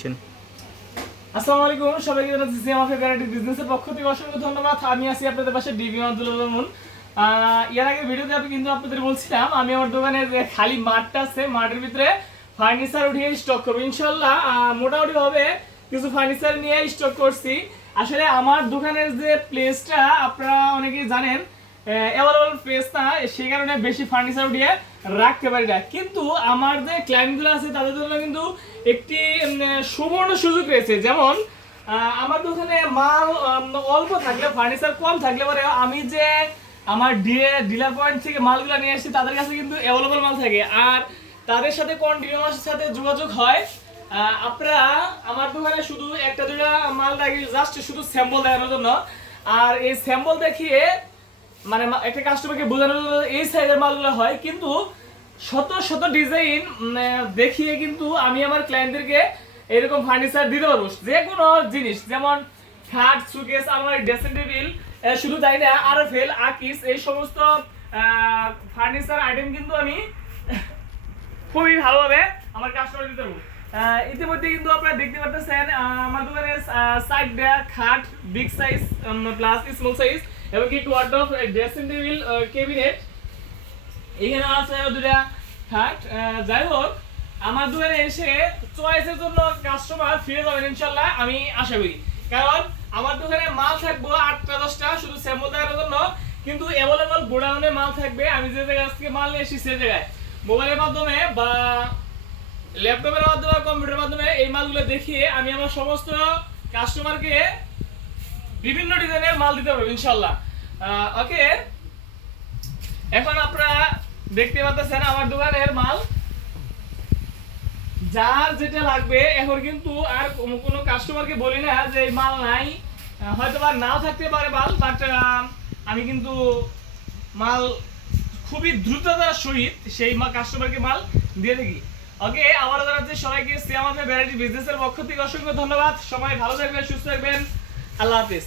Action. আসসালামু আলাইকুম, সবাইকে জানাচ্ছি সিএম অফ ভ্যারাইটি বিজনেসের পক্ষ থেকে অসংখ্য ধন্যবাদ। আমি আছি আপনাদের পাশে ডিবি আব্দুল মামুন। এর আগের ভিডিওতে আমি কিন্তু আপনাদের বলছিলাম আমি আমার দোকানে যে খালি মাঠটা আছে, মাঠের ভিতরে ফার্নিচার উঠিয়ে স্টক করবো ইনশাল্লাহ। মোটামুটি ভাবে কিছু ফার্নিচার নিয়ে স্টক করছি। আসলে আমার দোকানের যে প্লেসটা আপনারা অনেকেই জানেন অ্যাভেলেবল প্লেস না, সেই কারণে বেশি ফার্নিচার উঠিয়ে রাখতে পারি না। কিন্তু আমার যে ক্লায়েন্টগুলো আছে তাদের জন্য কিন্তু একটি সুবর্ণ সুযোগ রয়েছে। যেমন আমার দোকানে মাল অল্প থাকলে, ফার্নিচার কম থাকলে পরে আমি যে আমার ডিলার পয়েন্ট থেকে মালগুলো নিয়ে আসছি তাদের কাছে কিন্তু অ্যাভেলেবল মাল থাকে, আর তাদের সাথে কন্টিনিউয়াস সাথে যোগাযোগ হয়। আপনারা আমার দোকানে শুধু একটা দুটা মাল রাখি জাস্ট শুধু স্যাম্পল দেখানোর জন্য, আর এই স্যাম্পল দেখিয়ে মানে একটা কাস্টমারকে বোঝানোর জন্য এই সাইজের মালগুলো হয়। কিন্তু শত শত ডিজাইন দেখিয়ে কিন্তু আমি আমার ক্লায়েন্টদেরকে এরকম ফার্নিচার দিতে পারবো, যে কোনো জিনিস, যেমন খাট, সুকেস, আলমারি, ড্রেসিং টেবিল, শুধু তাই না আরএফএল, আকিস, এই সমস্ত ফার্নিচার আইটেম কিন্তু আমি খুবই ভালোভাবে আমার কাস্টমার দিতে পারবো। ইতিমধ্যে কিন্তু আপনারা দেখতে পাচ্ছেন আমার দোকানে সাইড খাট big size plus small size এবং কি ওয়ার্ডরোব, ড্রেসিং টেবিল, ক্যাবিনেট, এখানে আছে দুটা খাট। যাই হোক, আমার দোকানে এসে চয়েসের জন্য কাস্টমার ফিরে যাবেন ইনশাল্লাহ, আমি আশা করি। কারণ আমার দোকানে মাল থাকবো 8টা 10টা শুধু স্যাম্পল দেওয়ার জন্য, কিন্তু অ্যাভেলেবল গোডাউনে মাল থাকবে। আমি যে জায়গা থেকে মাল নিয়ে এসেছি সেই জায়গায় মোবাইলের মাধ্যমে বা ল্যাপটপের মাধ্যমে, কম্পিউটারের মাধ্যমে এই মালগুলো দেখিয়ে আমি আমার সমস্ত কাস্টমারকে বিভিন্ন ডিজাইনের মাল দিতে পারবো ইনশাল্লাহ। ওকে, এখন আপনারা দেখতে পাচ্ছেন আমার দোকানের মাল, যার যেটা লাগবে। এখন কিন্তু আর কোনো কাস্টমারকে বলি না যে এই মাল নাই, হয়তো বা নাও থাকতে পারে মাল, বাট আমি কিন্তু মাল খুবই দ্রুততার সহিত সেই কাস্টমারকে মাল দিয়ে থাকি। ওকে, আবারও জানাচ্ছি সবাইকে সিএম অফ ভ্যারাইটি বিজনেসের পক্ষ থেকে অসংখ্য ধন্যবাদ। সবাই ভালো থাকবেন, সুস্থ থাকবেন, আল্লাহ হাফিজ।